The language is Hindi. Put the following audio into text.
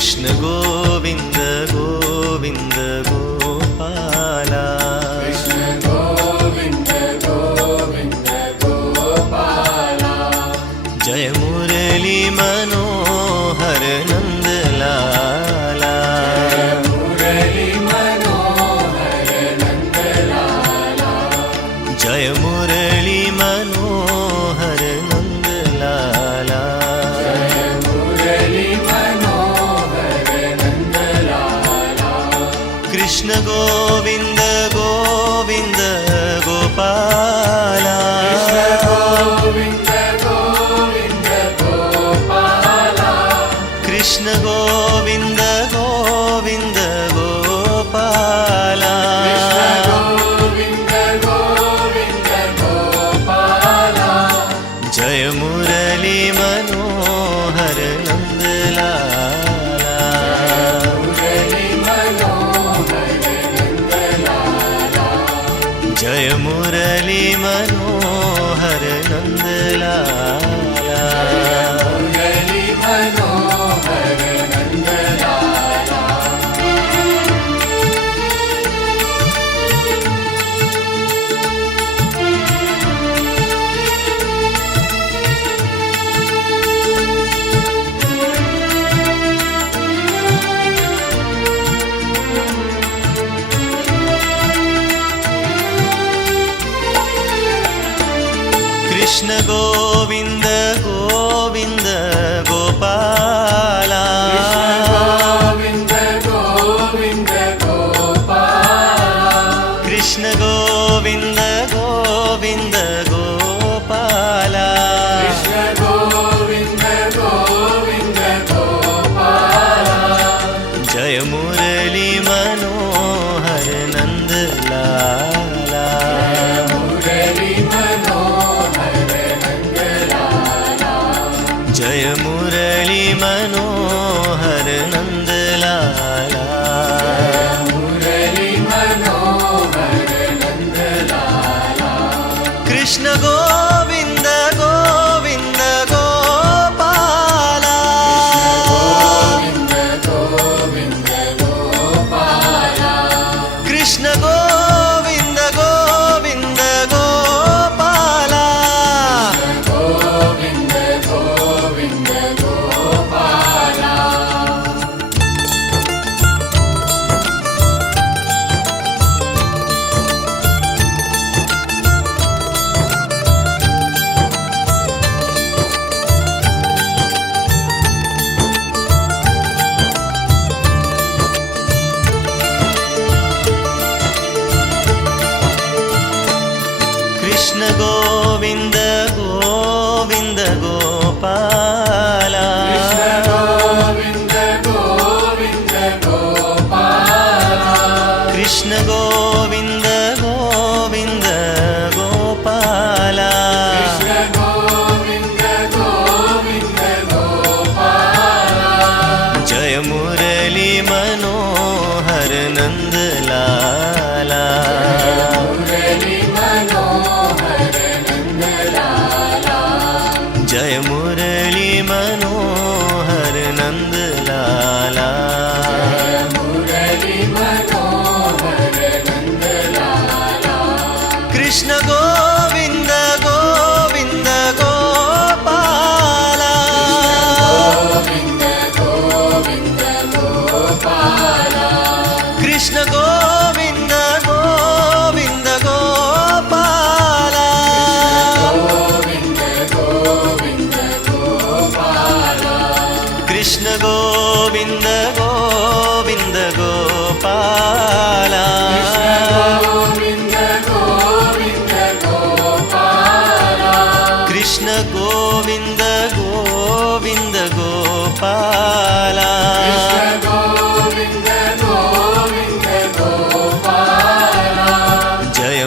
कृष्ण गोविंद गोविंद गोपाला कृष्ण गोविंद गोविंद गोपाला जय मुरली मनोहर नंद लाला मुरली मनोहर नंद लाला जय मुरली मनोहर नंद लाला जय मुरली मनोहर नंद लाला कृष्ण गोविंद गोविंद गोपाला कृष्ण गोविंद गोविंद गोपाला कृष्ण गोविंद गोविंद गोपाला कृष्ण गोविंद गोविंद गोपाला जय मुरली मनोहर नंद लाला मुरली मनोहर नंद लाला जय मुरली मनोहर नंद लाला मुरली मनोहर नंद लाला कृष्ण गोविंद गोविंद गोपाला गोविंद गोविंद गोपाला कृष्ण गोविंद गोविंद गोपाला कृष्ण गोविंद गोविंद गोपाला जय मुरली मनोहर नंद लाला मुरली मनोहर नंद लाला जय मुरली मनोहर नंद लाला मुरली मनोहर नंद लाला कृष्ण गोविंद गोविंद गोपाला गोविंद गोविंद गोपाला कृष्ण गोविंद गोविंद गोपाला गोविंद गोविंद गोपाला कृष्ण गोविंद गोविंद गोपाला कृष्ण गोविंद गोविंद गोपाला कृष्ण गोविंद गोविंद गोपाला कृष्ण गोविंद गोविंद गोपाला जय मुरली मनोहर नंद लाला मुरली मनोहर नंद लाला जय मुरली मनोहर नंद लाला मुरली मनोहर नंद लाला कृष्ण गोविंद गोविंद गोपाला गोविंद गोविंद गोपाला कृष्ण गोविंद गोविंद गोपाला गोविंद गोविंद गोपाला कृष्ण गोविंद गोविंद गोपाला गोविंद गोविंद गोपाला कृष्ण गोविंद गोविंद गोपाला कृष्ण गोविंद गोविंद गोपाला जय